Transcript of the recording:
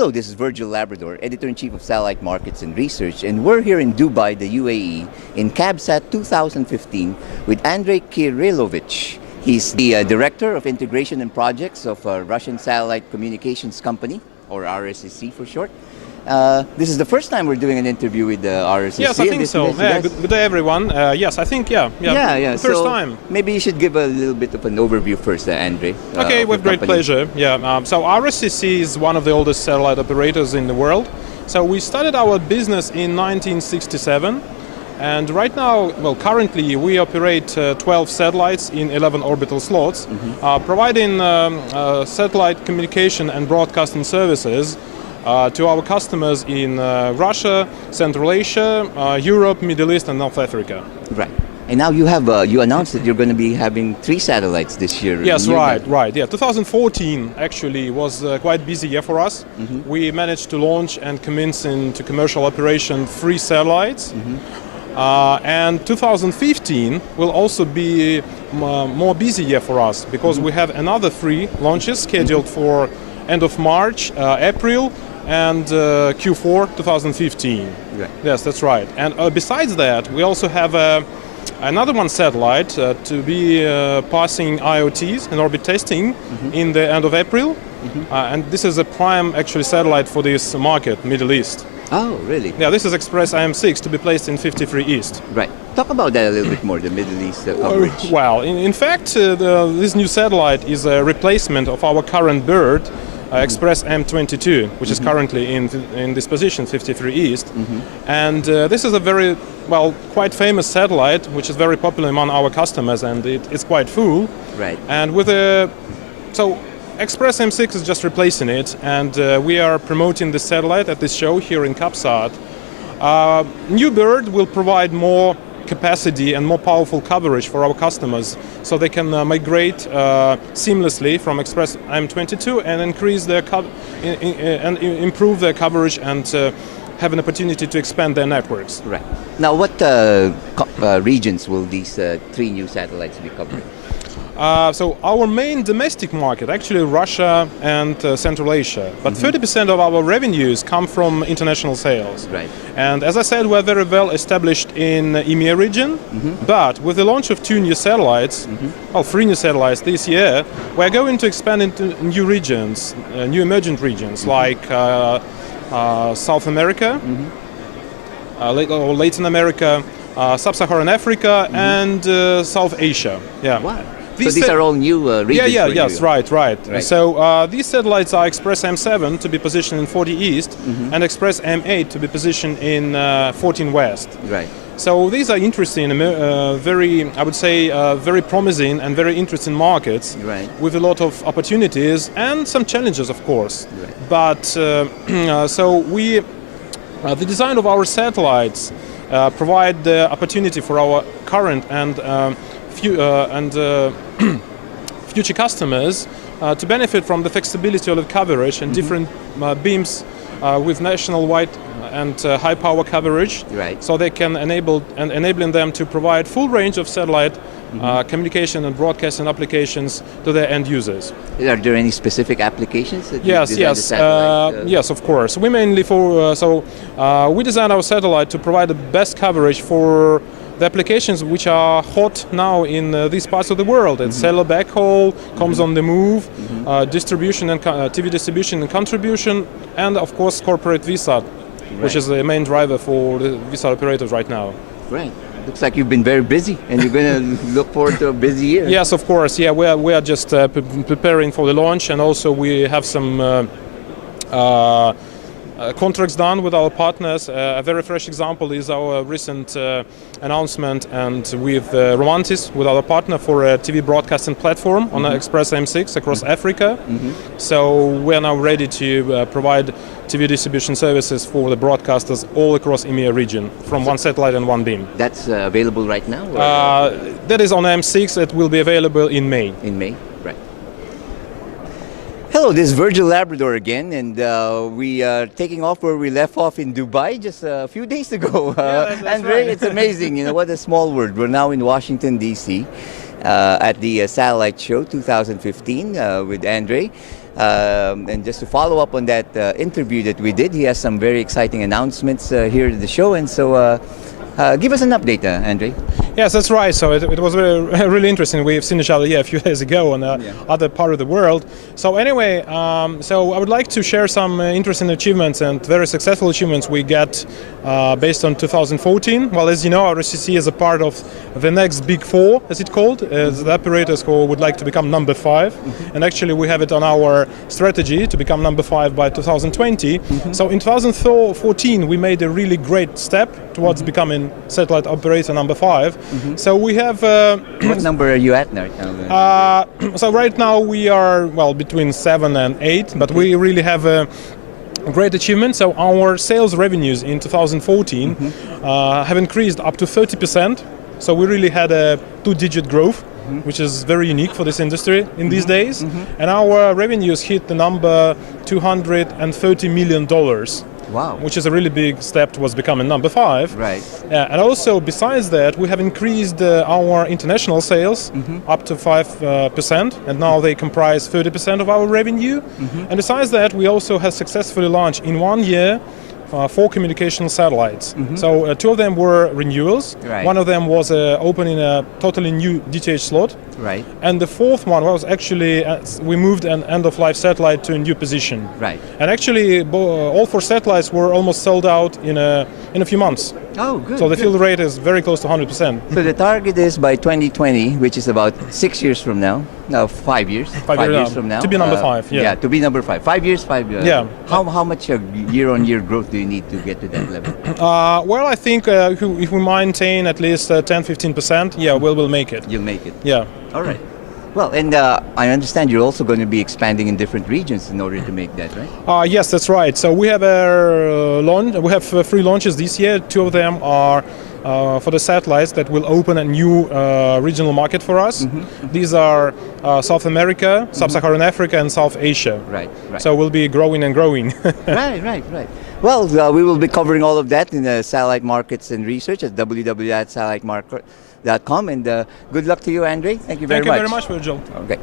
Hello, this is Virgil, Labrador, Editor-in-Chief of Satellite Markets and Research, and we're here in Dubai, the UAE, in CABSAT 2015 with Andrey Kirillovich. He's the Director of Integration and Projects of a Russian Satellite Communications Company, or RSCC for short. This is the first time we're doing an interview with the RSCC. Yes, I think so. Yeah, good day, everyone. Yes, I think, yeah. First time. Maybe you should give a little bit of an overview first, Andrey. Okay, with great pleasure. Yeah. So RSCC is one of the oldest satellite operators in the world. So we started our business in 1967. And right now, well, currently we operate 12 satellites in 11 orbital slots, providing satellite communication and broadcasting services to our customers in Russia, Central Asia, Europe, Middle East, and North Africa. Right. And now you have you announced that you're going to be having 3 satellites this year. Yes, right. Yeah, 2014 actually was quite busy year for us. We managed to launch and commence into commercial operation 3 satellites. And 2015 will also be more busy year for us because we have another 3 launches scheduled for end of March, April, and Q4 2015. Right. Yes, that's right. And besides that, we also have another one satellite to be passing IoTs and orbit testing in the end of April. And this is a prime actually satellite for this market, Middle East. Oh, really? Yeah, this is Express IM6 to be placed in 53 East. Right. Talk about that a little bit more, the Middle East coverage. Well, in fact, this new satellite is a replacement of our current bird, Express M22, which is currently in this position, 53 East. And this is a very, well, quite famous satellite, which is very popular among our customers, and it's quite full. Right. And with so Express M6 is just replacing it, and we are promoting the satellite at this show here in CABSAT. New bird will provide more capacity and more powerful coverage for our customers, so they can migrate seamlessly from Express M22 and increase their and improve their coverage and have an opportunity to expand their networks. Right. Now, what regions will these 3 new satellites be covering? So our main domestic market, actually Russia and Central Asia, but 30% of our revenues come from international sales. Right. And as I said, we're very well established in EMEA region, but with the launch of 2 new satellites, well, 3 new satellites this year, we're going to expand into new regions, new emergent regions like South America, Latin America, Sub-Saharan Africa, and South Asia. Yeah. Wow. So these are all new regions. Yes, right. So these satellites are Express M7 to be positioned in 40 East and Express M8 to be positioned in 14 West. Right. So these are interesting, very, I would say, very promising and very interesting markets with a lot of opportunities and some challenges, of course. Right. But so we, the design of our satellites provide the opportunity for our current and future customers to benefit from the flexibility of the coverage and different beams with national-wide and high-power coverage. Right. So they can enabling them to provide full range of satellite communication and broadcasting applications to their end users. Are there any specific applications that yes, of course. We mainly we designed our satellite to provide the best coverage for the applications which are hot now in these parts of the world. It's cellular backhaul, comms on the move, distribution and TV distribution and contribution, and of course corporate VSAT, which is the main driver for the VSAT operators right now. Right. Looks like you've been very busy, and you're going to look forward to a busy year. Yes, of course. Yeah, we are just preparing for the launch, and also we have some contracts done with our partners. A very fresh example is our recent announcement and with Romantis, with our partner, for a TV broadcasting platform on Express M6 across Africa. So we're now ready to provide TV distribution services for the broadcasters all across EMEA region from one satellite and one beam. That's available right now? That is on M6. It will be available in May. In May, right. Hello, this is Virgil, Labrador again, and we are taking off where we left off in Dubai just a few days ago. Andrey, it's amazing, you know, what a small world. We're now in Washington, D.C. At the Satellite Show 2015 with Andrey. And just to follow up on that interview that we did, he has some very exciting announcements here at the show. And so give us an update, Andrey. Yes, that's right. So it was really interesting. We've seen each other a few days ago on other part of the world. So anyway, so I would like to share some interesting achievements and very successful achievements we get based on 2014. Well, as you know, RSCC is a part of the next big four, as it's called, as the operators who would like to become number 5. And actually we have it on our strategy to become number 5 by 2020. So in 2014 we made a really great step towards becoming satellite operator number 5. So we have... what number are you at now? So right now we are, well, between 7 and 8, but we really have a great achievement. So our sales revenues in 2014 have increased up to 30%. So we really had a 2-digit growth, which is very unique for this industry in these days. And our revenues hit the number $230 million. Wow. Which is a really big step towards becoming number 5. Right. And also, besides that, we have increased our international sales up to 5%, and now they comprise 30% of our revenue. And besides that, we also have successfully launched in 1 year 4 communication satellites. So 2 of them were renewals. Right. 1 of them was opening a totally new DTH slot. Right. And the 4th one was actually we moved an end-of-life satellite to a new position. Right. And actually all 4 satellites were almost sold out in a few months. Oh, good. So the good. fill rate is very close to 100%. So the target is by 2020, which is about 6 years from now. No, 5 years. 5 years from now. To be number 5. Yeah. Yeah, to be number 5. 5 years, 5 years. Yeah. How much year-on-year growth do you need to get to that level? Well, I think if we maintain at least 10-15%, yeah, we'll make it. You'll make it. Yeah. All right. Well, and I understand you're also going to be expanding in different regions in order to make that, right? Yes, that's right. So we have a launch. We have 3 launches this year. 2 of them are for the satellites that will open a new regional market for us. These are South America, Sub-Saharan Africa, and South Asia. Right, right. So we'll be growing and growing. Right. Well, we will be covering all of that in the satellite markets and research at www.satellitemarket.com. And good luck to you, Andrey. Thank you very much. Thank you very much, Virgil. Okay.